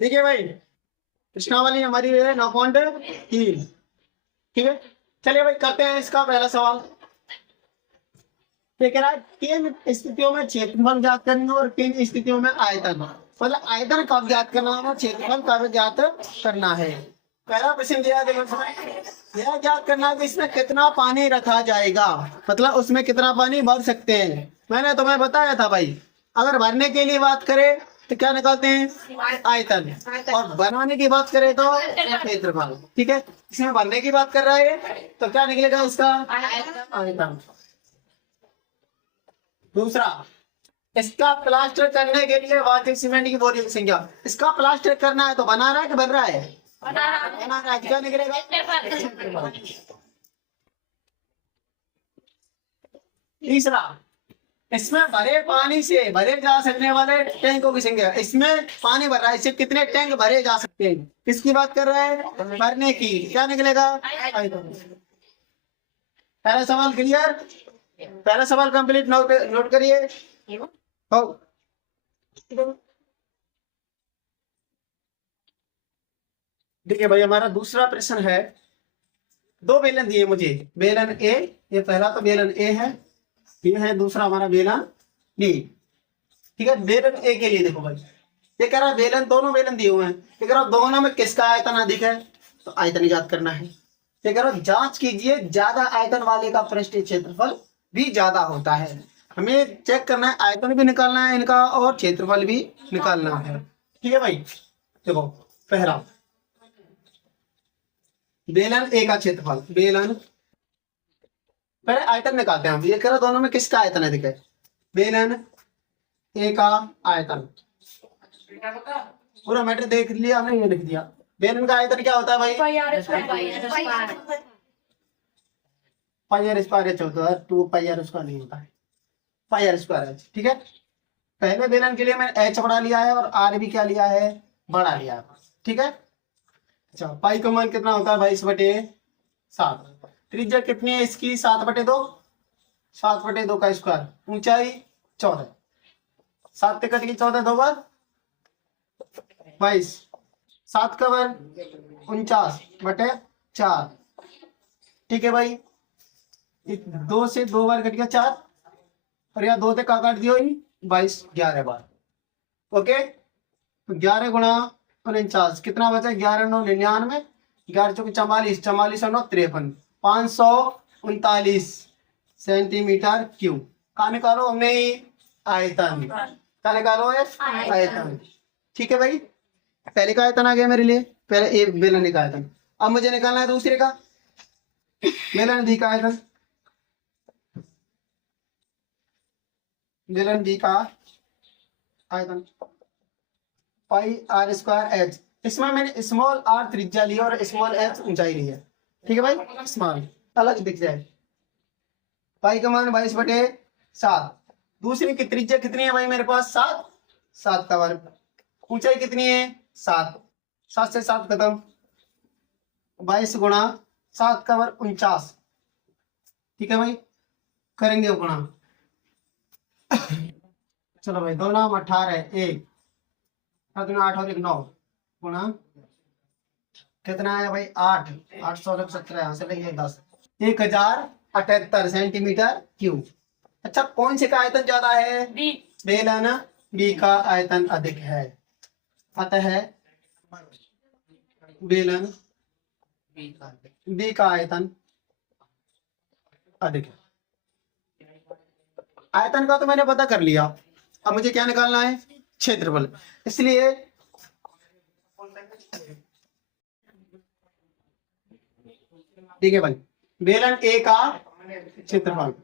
ठीक है भाई, प्रश्नावली हमारी है 9.3। ठीक है, चलिए भाई करते हैं इसका पहला सवाल। क्या कह रहा है, किन स्थितियों में क्षेत्रफल ज्ञात करना और किन स्थितियों में आयतन, मतलब आयतन कब ज्ञात करना है, क्षेत्रफल कब ज्ञात करना है। पहला प्रश्न दिया है, यह ज्ञात करना है कि इसमें कितना पानी रखा जाएगा, मतलब उसमें कितना पानी भर सकते हैं। मैंने तुम्हें बताया था भाई, अगर भरने के लिए बात करें तो क्या निकालते हैं, आयतन, और बनाने की बात करें तो क्षेत्रफल। ठीक है, इसमें भरने की बात कर रहा है तो क्या निकलेगा इसका, आयतन। दूसरा, इसका प्लास्टर करने के लिए वार्षिक सीमेंट की बोरी की संख्या। इसका प्लास्टर करना है तो बना रहा है कि बन रहा है, बना रहा है, क्या निकलेगा। तीसरा, इसमें भरे पानी से भरे जा सकने वाले टैंकों की संख्या। इसमें पानी भर रहा है, इससे कितने टैंक भरे जा सकते हैं, किसकी बात कर रहा है, भरने की, क्या निकलेगा, पहला सवाल क्लियर, पहला सवाल कंप्लीट, नोट करिए। हो ठीक है भाई, हमारा दूसरा प्रश्न है, दो बेलन दिए मुझे, बेलन ए, ये पहला तो बेलन ए है, ये है दूसरा हमारा बेलन बी। ठीक है, बेलन ए के लिए देखो भाई, ये कह रहा है बेलन, दोनों बेलन दिए हुए हैं, ये कह रहा दोनों में किसका आयतन अधिक है, तो आयतन याद करना है। ये कह रहा जांच कीजिए, ज्यादा आयतन वाले का पृष्ठीय क्षेत्रफल भी ज्यादा होता है। हमें चेक करना है, आयतन भी निकालना है इनका और क्षेत्रफल भी निकालना है। ठीक है भाई, देखो पहला बेलन ए का क्षेत्रफल, बेलन, पहले आयतन निकालते हैं हम। ये कह रहा दोनों में किसका आयतन अधिक है, बेलन ए का आयतन, पूरा मैटर देख लिया हमने, ये लिख दिया। बेलन का आयतन क्या होता है भाई, पाई आर स्क्वायर एच होता है, 2 पाई आर स्क्वायर नहीं होता है, पाई आर स्क्वायर एच। ठीक है, पहले बेलन के लिए मैंने एच बड़ा लिया है और आर भी क्या लिया है, बड़ा लिया है। ठीक है, अच्छा पाई का मान कितना होता है, 22/7। त्रिज्या कितनी है इसकी, 7/2, 7/2 का स्क्वायर, ऊंचाई 14, 7 से कट गई 14, 2 बार 22, 7 का वर्ग 49/4। ठीक है भाई, 2 से 2 बार कट गया 4, और यहाँ 2 से का काट दियो 22, 11 बार। ओके, तो 11 गुणा 49 कितना बचा, 11 9 99, 11 चौके 44, 44 और 9 53, 539 सेंटीमीटर क्यूब का निकालो हमने आयतन, का निकालो आयतन। ठीक है भाई, पहले का आयतन आ गया मेरे लिए, पहले ए बेलन का आयतन। अब मुझे निकालना है दूसरे का, बेलन बी का आयतन, बेलन बी का आयतन, पाई आर स्क्वायर एच। इसमें मैंने स्मॉल आर त्रिज्या लिया और स्मॉल एच ऊंचाई ली है। ठीक है भाई, स्मॉल अलग दिख जाए। पाई का मान 22/7, दूसरी की त्रिज्या कितनी है भाई मेरे पास, 7, 7 का वर्ग, ऊंचाई कितनी है 7, 7 से 7 खत्म, 22 गुणा 7 का वर्ग 49। ठीक है भाई, करेंगे गुणा, चलो भाई 2 नाम 18, 1 8 और 1 9, गुणा कितना है भाई 8, 817, यहाँ से लेंगे 10, 1078 सेंटीमीटर क्यूब। अच्छा, कौन से का आयतन ज्यादा है, बेलन बी का आयतन अधिक है, अतः बेलन बी का आयतन अधिक है। आयतन का तो मैंने पता कर लिया, अब मुझे क्या निकालना है, क्षेत्रफल। इसलिए ठीक है भाई, बेलन ए का क्षेत्रफल,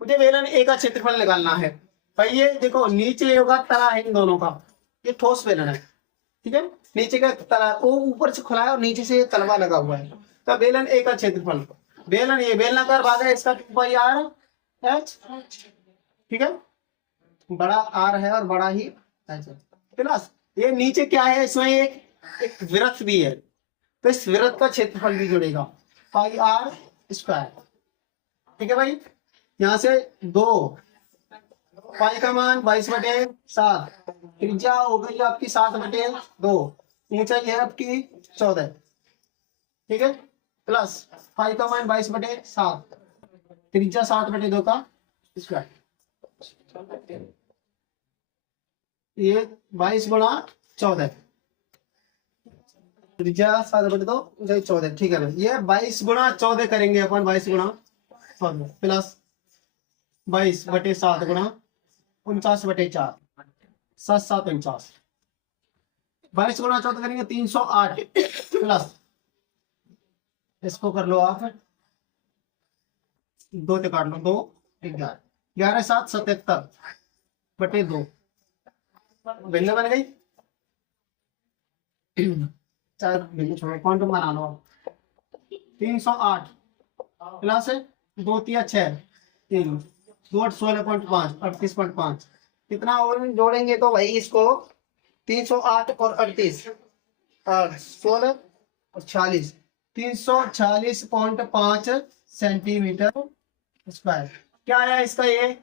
मुझे बेलन ए का क्षेत्रफल निकालना है भाई। ये देखो नीचे होगा तला है इन दोनों का, ये ठोस बेलन है। ठीक है, नीचे का तला वो ऊपर से खुला है और नीचे से तलवा लगा हुआ है, तो बेलन ए का क्षेत्रफल, बेलन ए बेलनाकार भाग है इसका 2πr/h। ठीक है, बड़ा आर है और बड़ा ही प्लस ये नीचे क्या है, इसमें एक वृत्त भी है, तो इस वृत्त का क्षेत्रफल भी जुड़ेगा, πr²। ठीक है भाई। यहाँ से 2, पाई का मान 22/7, त्रिज्या हो गई आपकी 7/2, ऊंचाई है आपकी 14, ठीक है। प्लस पाई का मान 22/7, त्रिज्या 7/2 का स्क्वायर, ये 22 × 14, त्रिज्या 7/2, ऊंचाई 14, ठीक है भाई। ये 22 × 14 करेंगे अपन, 22 × 14 प्लस 22/7 × 49/4, 7×7 = 49, 22 × 14 करेंगे 308, प्लस इसको कर लो आप, 2 से काट लो, 2 11, 11×7 = 77/2, वैल्यू बन गई। चार वैल्यू छोड़ो, पॉइंट बना लो आप। 308 प्लस 2 × 6 3, 2 × 8 16.5, 38.5, कितना और जोड़ेंगे तो भाई इसको 308 और 38 और 16 और 46, 346.5 सेंटीमीटर स्क्वायर। क्या आया इसका? ये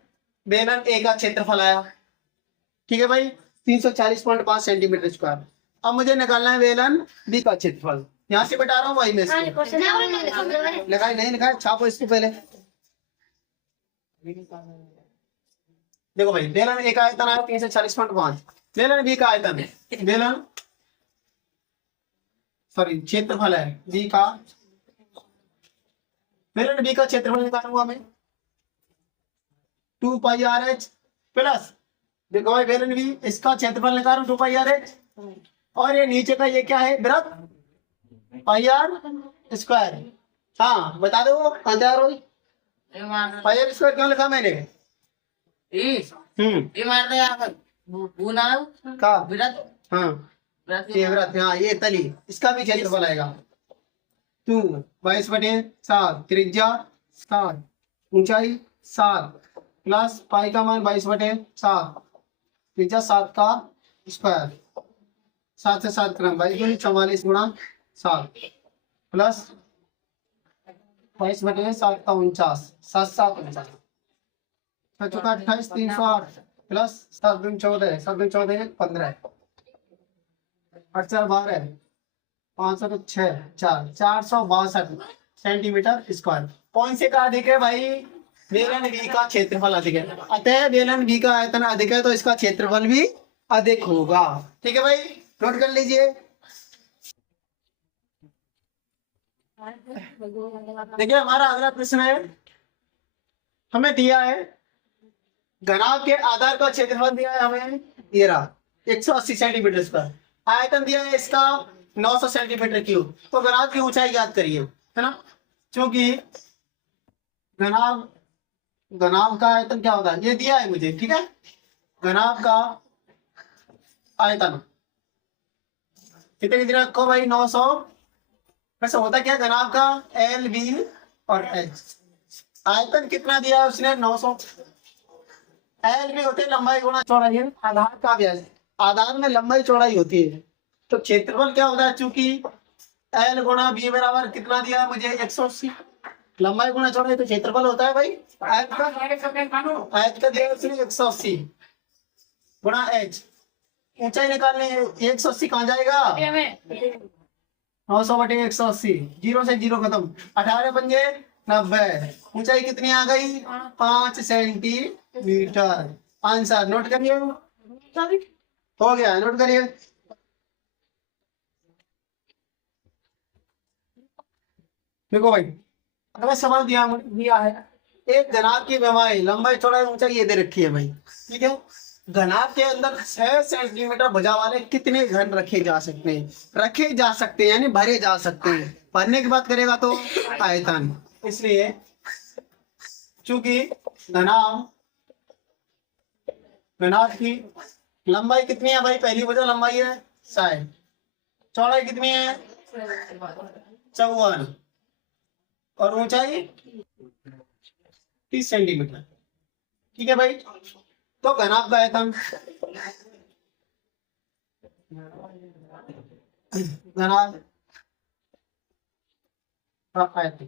बेलन ए का क्षेत्रफल आया, ठीक है भाई, 340.5 सेंटीमीटर स्क्वायर। अब मुझे निकालना है बेलन बी का क्षेत्रफल। यहाँ से बता रहा हूँ भाई मैं इसको, लिखाई नहीं लिखा है, छापो इसको पहले। देखो भाई, बेलन ए का आयतन है 340.5, बेलन बी का आयतन है, बेलन सॉरी क्षेत्रफल है बी का, बेलन बी का क्षेत्रफल निकालूंगा मैं 2πRh प्लस, देखो भाई बेलन बी इसका क्षेत्रफल निकालू 2πRh, और ये नीचे का ये क्या है वृत्त, πr²। हाँ बता दो अंदार हो, πr² क्यों लिखा मैंने? का हाँ ये वृत्त, हाँ ये तली, इसका भी क्षेत्रफल आएगा 22/7, त्रिज्या 7, ऊंचाई 7, प्लस पाई का मान 22/7, त्रिज्या 7 का स्क्वायर, 7 से 7 क्रम 44 × 7 प्लस 22/7 का 49, 7×7 = 49, 28 308 प्लस 7×14, 7×14 15, 8×4 12, 5×6 4, 462 सेंटीमीटर स्क्वायर। कौन से का अधिक है भाई? बेलन बी का क्षेत्रफल अधिक है, अतः बेलन बी का आयतन अधिक है तो इसका क्षेत्रफल भी अधिक होगा, ठीक है भाई, नोट कर लीजिए। देखिए हमारा अगला प्रश्न है, हमें दिया है घनाभ के आधार का क्षेत्रफल दिया है हमें, ये रहा 180 सेंटीमीटर स्क्वायर, आयतन दिया है इसका 900 सेंटीमीटर क्यूब, तो घनाभ की ऊंचाई याद करिए, है ना, क्योंकि घनाभ का आयतन क्या होता है ये दिया है मुझे, ठीक है। घनाभ का आयतन कितने दिन रखो भाई 900, वैसे होता क्या घनाभ का एल बी और एच, आयतन कितना दिया है उसने 900, एल बी होते लंबाई गुणा चौड़ाई, आधार का व्यास, आधार में लंबाई चौड़ाई होती है, तो क्षेत्रफल क्या होता है, चूंकि एल गुणा बी बराबर कितना दिया है मुझे 180, लंबाई गुणा चौड़ाई तो क्षेत्रफल होता है भाई, आयत का दिया है उसने 180 गुणा एच, ऊंचाई निकालने 180 कहाँ जाएगा 900/180, 0 से 0 खत्म, 18×5 = 90, ऊंचाई कितनी आ गई 5 सेंटीमीटर। आंसर नोट करिए, हो गया, नोट करिए। देखो भाई अगला सवाल दिया है, एक घनाभ की व्यवहार लंबाई चौड़ाई ऊंचाई ये दे रखी है भाई, ठीक है। घनाभ के अंदर 6 सेंटीमीटर भुजा वाले कितने घन रखे जा सकते हैं, यानी भरे जा सकते हैं, भरने की बात करेगा तो आयतन, इसलिए चूंकि घनाभ की लंबाई कितनी है भाई, पहली वजह लंबाई है 60, चौड़ाई कितनी है 54 और ऊंचाई 30 सेंटीमीटर, ठीक है भाई। तो घनाभ का आयतन, घनाभ का आयतन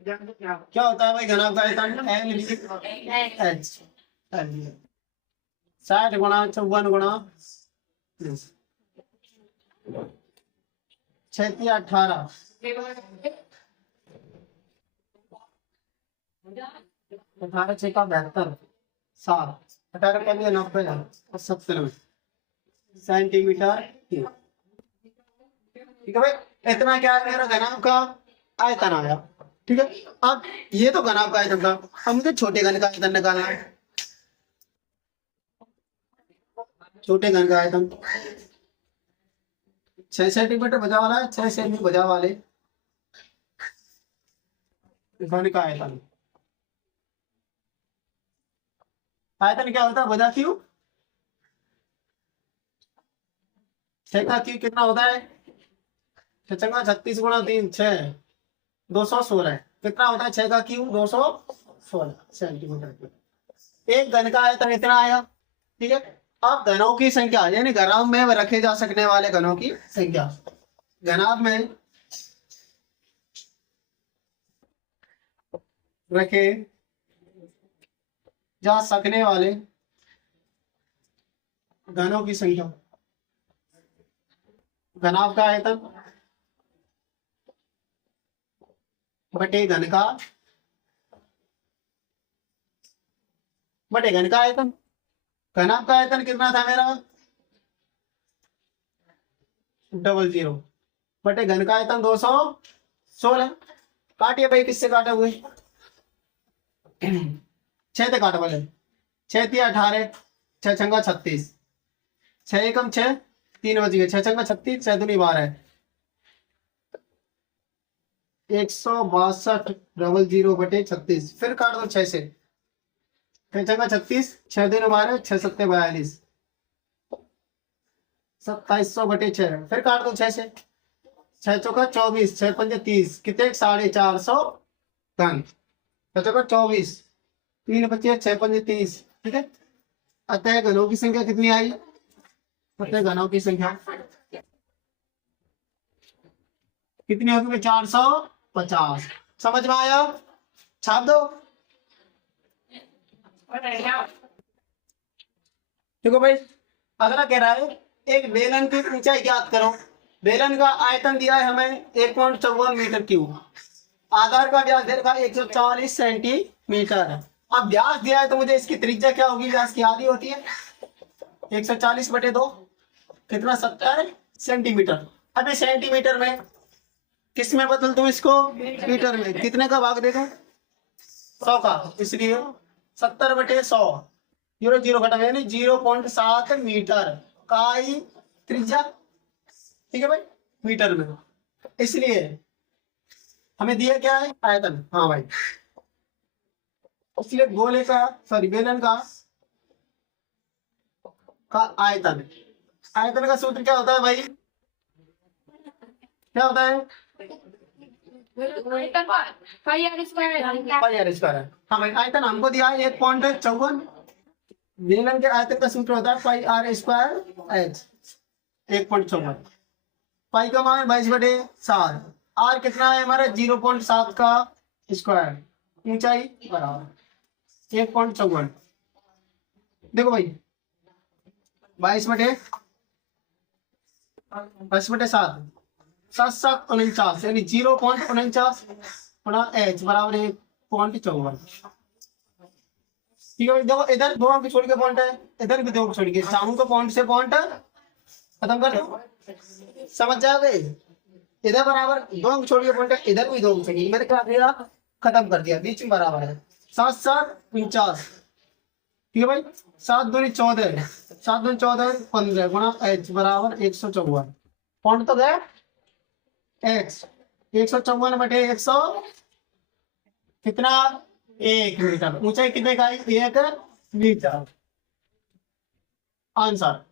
क्या होता है भाई घनाभ का आयतन? एच 60 गुणा 54 गुणा 6 18 18 6 का 72 7 18 का लिए 90 और 70 सेंटीमीटर क्यूब। ठीक है भाई, इतना क्या है मेरा घनाभ का आयतन आया। ठीक है, अब ये तो घनाभ का आयतन था, अब मुझे छोटे घन का आयतन निकालना है। छोटे घन का आयतन 6 सेंटीमीटर बचा वाला है, 6 सेंटीमीटर बचा वाले घन का आयतन। आयतन क्या होता है? बजा क्यूब 6 का क्यूब कितना होता है? 6 36 गुणा 3 6 216 कितना होता है? 6 का क्यूब 216 सेंटीमीटर। एक घन का आयतन इतना आया। ठीक है, अब घनों की संख्या यानी घनाभ में रखे जा सकने वाले घनों की संख्या, घनाभ में रखे जा सकने वाले घनों की संख्या, घनाभ का आयतन बटे घन का आयतन। घनाभ का आयतन कितना था मेरा? 00 बटे घन का आयतन 216। काटिए भाई, किससे काटे हुए? 6 से काट वाले 6 3 18 6 छंगा 36 6 एकम 6 3 बज गए 6 छंगा 36 6 दूनी 12 162 बटे 36। फिर काट दो 6 से 6 छंगा 36 6 दूनी 12 6 सत्ते 42 2700 बटे 6। फिर काट दो 6 से 6 चौका 24 6 पंजे 30 कितने? 450 घन। 6 चौका 24 3 बचे 6 पंजे 30। ठीक है, अतः घनों की संख्या कितनी आई? अतः घनों की संख्या कितनी होगी? 450। समझ में आया? छाप दो। देखो भाई, अगला कह रहा है एक बेलन की ऊंचाई ज्ञात करो। बेलन का आयतन दिया है हमें 1.54 मीटर क्यूब, आधार का व्यास दे रखा 140 सेंटीमीटर। अब व्यास दिया है तो मुझे इसकी त्रिज्या क्या होगी? व्यास की आधी होती है 140 बटे 2 कितना? 70 सेंटीमीटर। अब ये सेंटीमीटर में किस में बदल दूं इसको? मीटर में। कितने का भाग देगा? 100 का, इसलिए 70 बटे 100 0 0 घटा यानी 0.7 मीटर का ही त्रिज्या। ठीक है भाई, मीटर में, इसलिए हमें दिया क्या है? आयतन। हाँ भाई, इसलिए गोले का बेलन का आयतन, आयतन का सूत्र क्या होता है भाई? क्या होता है? पाई आर स्क्वायर। हाँ भाई, आयतन हमको दिया है 1.54। बेलन के आयतन का सूत्र होता है पाई आर स्क्वायर एच 1.54। पाई का मान 22/7। आर कितना है हमारा? 0.7 का स्क्वायर। ऊंचाई बराबर 1.54। देखो भाई 22/7 7 7 49 यानी 0.49 गुणा एच बराबर 1.54। ठीक है भाई, देखो इधर 2 अंक छोड़ के पॉइंट है, इधर भी 2 अंक छोड़ के, चाहूं तो पॉइंट से पॉइंट खत्म कर दो। समझ जाओगे? इधर बराबर 2 अंक छोड़ के पॉइंट है, इधर भी 2 अंक छोड़िए, मैंने क्या किया? खत्म कर दिया, बीच में बराबर है 7 7 49। ठीक है भाई, 7 दूनी 14 7 दूनी 14 15 गुणा एच बराबर 154। पॉइंट तो गया एक्स 154 बटे 100 कितना? 1 मीटर। ऊंचाई कितने का? 1 मीटर। आंसर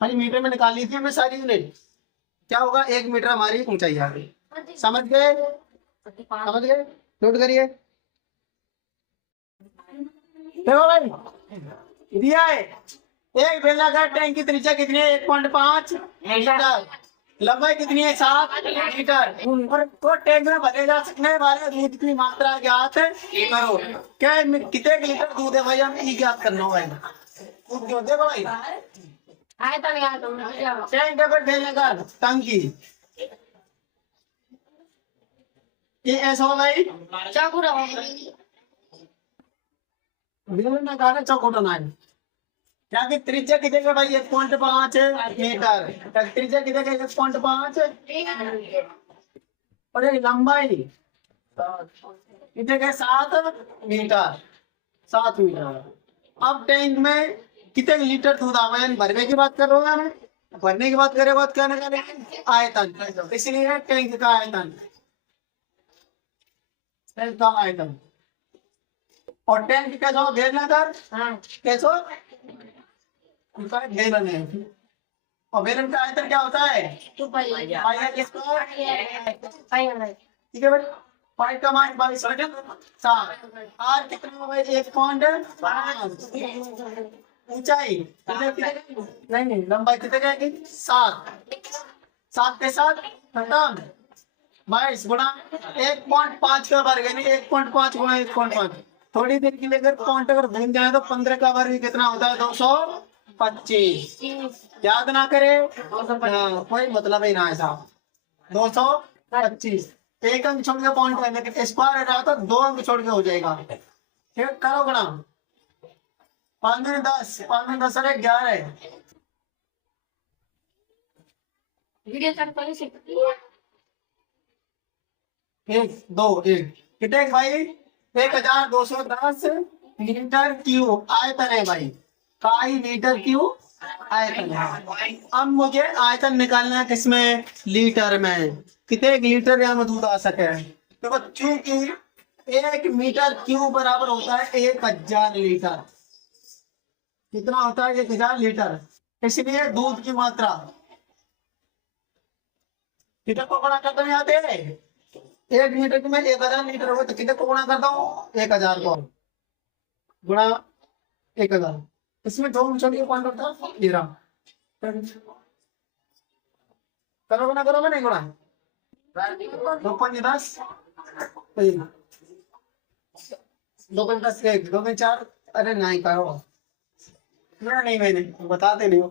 भाई मीटर में निकाल ली थी हमने सारी यूनिट। क्या होगा? 1 मीटर हमारी ऊंचाई आ गई। समझ गए? नोट करिए। देखो भाई, दिया है एक बेलनाकार टैंक की त्रिज्या कितनी है? 1.5 मीटर। लंबाई कितनी है? 7 मीटर। और तो टैंक में भरे जा सकने वाले दूध की मात्रा ज्ञात करो। क्या कितने लीटर दूध है भाई? हम ये ज्ञात करना भाई। दूध क्यों देखो भाई, टैंक पर ढेले का टंकी ये ऐसा हो भाई। ना गाना चौकोटा ना है क्या कि त्रिज्या कितने का भाई? 1.5 मीटर। त्रिज्या कितने का? 1.5। और ये लंबाई कितने का? 7 मीटर। 7 मीटर। अब टैंक में कितने लीटर दूध आवे? भरने की बात कर रहे हैं, भरने की बात करे बात करने का आयतन, इसलिए टैंक का आयतन, टैंक का आयतन। और टैंक कैसा हो? घेरना कर कैसो घेरन है। और बेलन का आयतन क्या होता है? ठीक है भाई। पाई का मान 22.7। आर कितना होगा? 1.5। ऊंचाई नहीं लंबाई कितने जाएगी? 7। 7 के साथ खत्म। 22 गुणा 1.5 का वर्ग, यानी 1.5 गुणा 1.5। थोड़ी देर के लिए अगर पॉइंट अगर भूल जाए तो 15 का वर्ग कितना होता है? 225। याद ना करे कोई मतलब ही ना ऐसा। 225 एक अंक छोड़ के पॉइंट है, लेकिन स्क्वायर रहा तो 2 अंक छोड़ के हो जाएगा। ठीक करो गुणा 5 में 10, 5 में 10 अरे 11। एक दो एक कितने भाई? 1210 मीटर क्यूब आयतन है भाई। काई मीटर क्यूब आयतन है। अब मुझे आयतन निकालना है किसमें? लीटर में। कितने लीटर यहाँ में दूध आ सके? देखो चूंकि 1 मीटर क्यूब बराबर होता है 1000 लीटर। कितना होता है? 1000 लीटर। इसलिए दूध की मात्रा कितने को गुणा करते हैं? आते हैं 1 मीटर में 1000 लीटर हो तो कितने को गुणा करता हूँ? 1000 को गुणा 1000। इसमें 2 छोटी पॉइंट होता है 13। करो गुणा, करोगे नहीं गुणा? 2 5 10 2 5 10 1 2 में 4। अरे नहीं करो नहीं, मैंने बताते नहीं हो।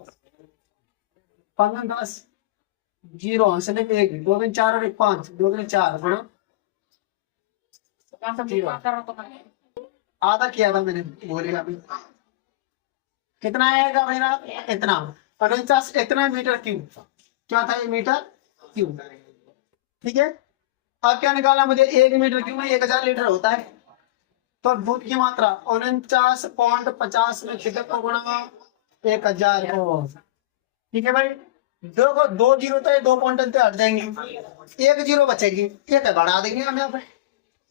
5 में 10 0 हंसने में 1 2 में 4 और 1 5 2 में 4 गुणा आधा किया था मैंने, बोलेगा अभी कितना आएगा मेरा? इतना 49 इतना मीटर क्यूब। क्या था? ये मीटर क्यूब। ठीक है। अब क्या निकालना मुझे? 1 मीटर क्यूब में 1000 लीटर होता है। तो दूध की मात्रा 49.50 में कितने को गुणा? 1000 को। ठीक है भाई। दो को 2 जीरो तो 2 पॉइंट हट जाएंगे, 1 जीरो बचेगी, एक बढ़ा देंगे हम यहाँ पे।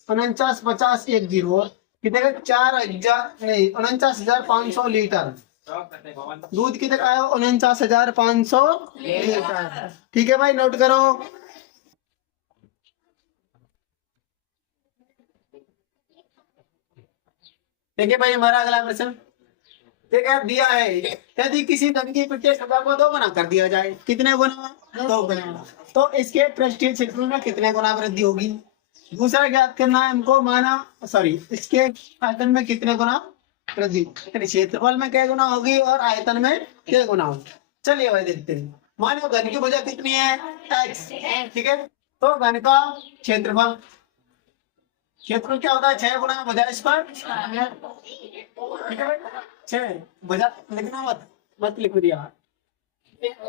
49 50 1 जीरो कितने का? 4000 नहीं 49,500 लीटर दूध कितने का आया? 49,500 लीटर। ठीक है भाई, नोट करो। ठीक है भाई, हमारा अगला प्रश्न ठीक है दिया है। यदि किसी धन की प्रत्येक संख्या को 2 गुना कर दिया जाए, कितने गुना? 2 गुना। तो इसके पृष्ठीय क्षेत्रफल में कितने गुना वृद्धि होगी? दूसरा ज्ञात करना है हमको। माना सॉरी इसके आयतन में कितने गुना वृद्धि? क्षेत्रफल में क्या गुना होगी और आयतन में क्या गुना होगी? चलिए भाई देखते हैं। मानो घन की भुजा कितनी है? x। ठीक है। तो घन का क्षेत्रफल क्या होता है? 6 गुना भुजा स्क्वायर। ठीक है भाई, 6 भुजा लिखना मत लिख दिया।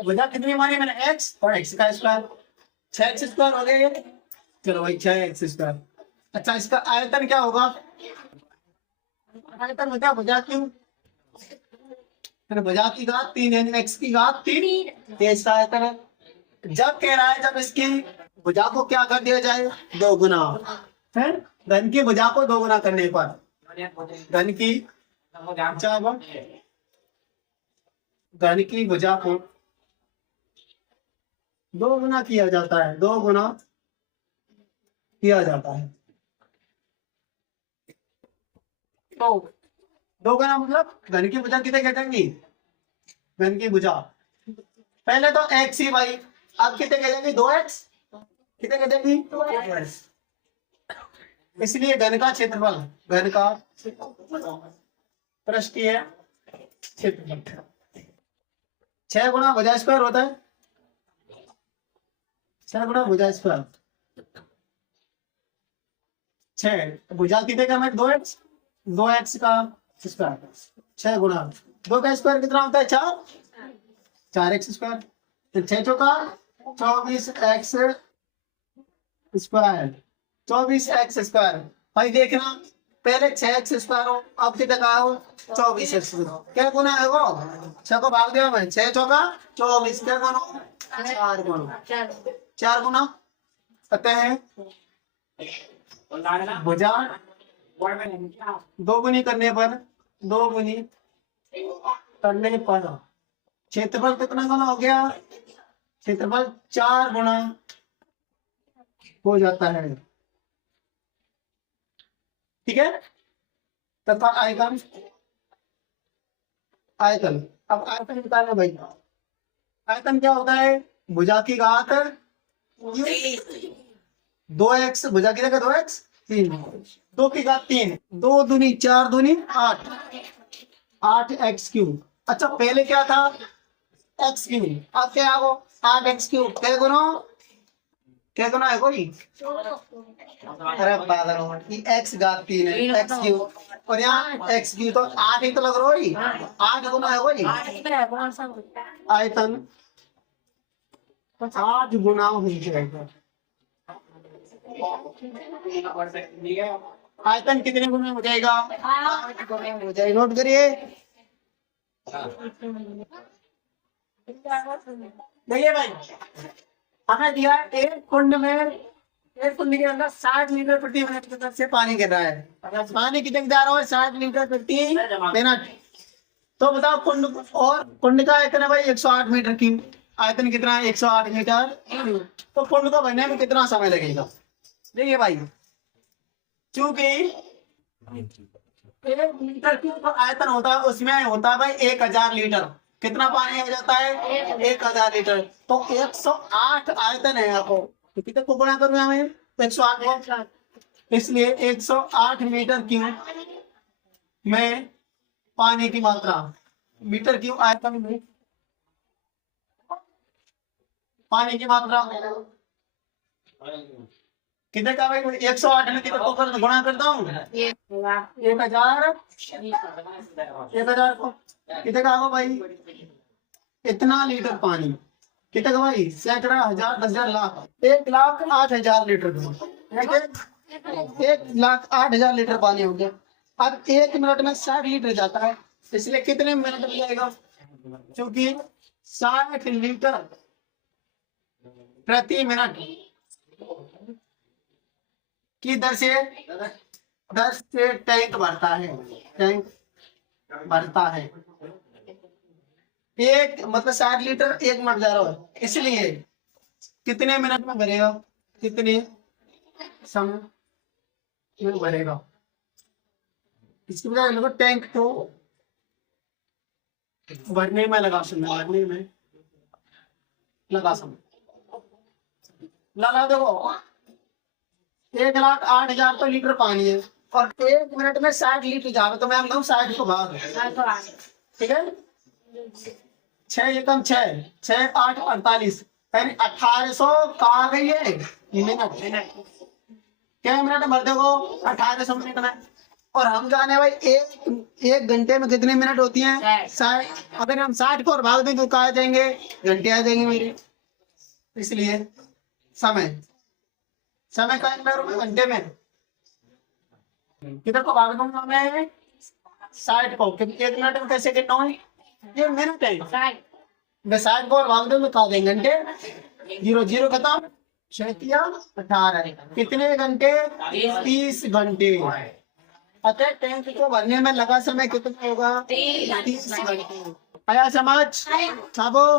भुजा कितनी मानी मैंने? x और x का स्क्वायर। 6x स्क्वायर हो गया ये। चलो भाई 6x स्क्वायर। अच्छा इसका आयतन क्या होगा? आयतन होता है भुजा क्यूब, भुजा की घात 3 यानी x की घात 3 ये इसका आयतन है। जब कह रहा है जब इसकी भुजा को क्या कर दिया जाए? 2 गुना है। धन की भुजा को 2 गुना करने पर धन की भुजा को 2 गुना किया जाता है। 2 गुना किया जाता है। तो 2 गुना मतलब घन की भुजा कितने कहेंगे? घन की भुजा पहले तो x ही भाई अब कितने कह देंगे 2x, कितने कह देंगे 2x। इसलिए घन का क्षेत्रफल, घन का पृष्ठीय क्षेत्रफल 6 गुना भुजा स्क्वायर होता है, 6 गुना भुजा स्क्वायर, 6 भुजा कितने का, 2x, 2x का स्क्वायर, 6 गुना 2 का स्क्वायर कितना होता है 4, 4x स्क्वायर, तो 6 चौका 24x स्क्वायर, 24x स्क्वायर। भाई देखना पहले 6x स्क्वायर हो, अब कितने का हो 24x, क्या गुना है वो, 6 को भाग दिया मैं, 6 चौका 24, क्या गुना 4 गुना, 4 गुना पता है भुजा 2 गुनी करने पर, 2 गुनी करने पर क्षेत्रफल कितना गुना हो गया, क्षेत्रफल 4 गुना हो जाता है, ठीक है। तथा आयतन, आयतन, अब आयतन निकालना भाई, आयतन क्या होता है, भुजा की घात 2x, भुजा की जगह 2x 3, 2 की घात 3, 2 दूनी 4 दूनी 8, 8x क्यूब। अच्छा पहले क्या था x क्यूब, अब क्या है वो 8x क्यूब, क्या गुना, क्या गुना है कोई, अरे बादल की x घात 3 है x क्यूब, और यहाँ x क्यूब तो 8 ही तो लग रहा है, 8 गुना है कोई, आयतन 8 गुना हो जाएगा, आयतन कितने गुना हो जाएगा, 8 गुना हो जाएगा, नोट करिए। देखिए भाई हमें दिया एक कुंड में, एक कुंड के अंदर 60 लीटर प्रति मिनट की दर से पानी गिर रहा है, पानी कितने जा रहा है 60 लीटर प्रति मिनट, तो बताओ कुंड, और कुंड का आयतन है भाई 108 मीटर क्यूब, आयतन कितना है 108 मीटर, तो कुंड को भरने में कितना समय लगेगा। देखिए भाई चूंकि 1 मीटर क्यूब का आयतन होता है, उसमें होता है भाई 1000 लीटर, कितना पानी हो जाता है 1000 लीटर, तो 108 आयतन है आपको, तो कितने को गुणा करूँ हमें 108 को, इसलिए 108 मीटर क्यूब में पानी की मात्रा, मीटर क्यूब आयतन में पानी की मात्रा कितने का भाई, 108 में कितने को गुणा करता हूँ 1000, 1000 को कितने का होगा भाई, इतना लीटर पानी, कितने का भाई, सैकड़ा, हजार, 10,000, लाख, 1,08,000 लीटर, 1,08,000 लीटर पानी हो गया। अब 1 मिनट में 60 लीटर जाता है, इसलिए कितने मिनट लग जाएगा, क्योंकि 60 लीटर प्रति मिनट की दर से टैंक भरता है, टैंक भरता है, एक मतलब 60 लीटर 1 मिनट जा रहा है, इसलिए कितने मिनट में भरेगा, कितने समय में भरेगा, इसकी वजह से टैंक को भरने में लगा समय, भरने में लगा समय, लगा देखो 1,08,000 तो लीटर पानी है, और 1 मिनट में 60 लीटर जा रहा, तो मैं हम 60 को भाग, ठीक है, 6 एकम 6, 6 8 48, 1800 कहा गई है मिनट, क्या मिनट भर देखो 1800 मिनट में, और हम जाने भाई एक घंटे में कितने मिनट होती हैं 60, अगर हम 60 को और भाग दें तो कहा जाएंगे घंटे आ जाएंगे मेरे, इसलिए समय, समय का घंटे में किधर को भाग दूंगा मैं 60 को, क्योंकि 1 मिनट में कैसे गिनना है, ये मिनट है, मैं 60 को और भाग दूं तो कहा देंगे घंटे, 0 0 खत्म, 6 18, कितने घंटे 30 घंटे, अतः टैंक को भरने में लगा समय कितना होगा 30 घंटे, आया समझ, छापो।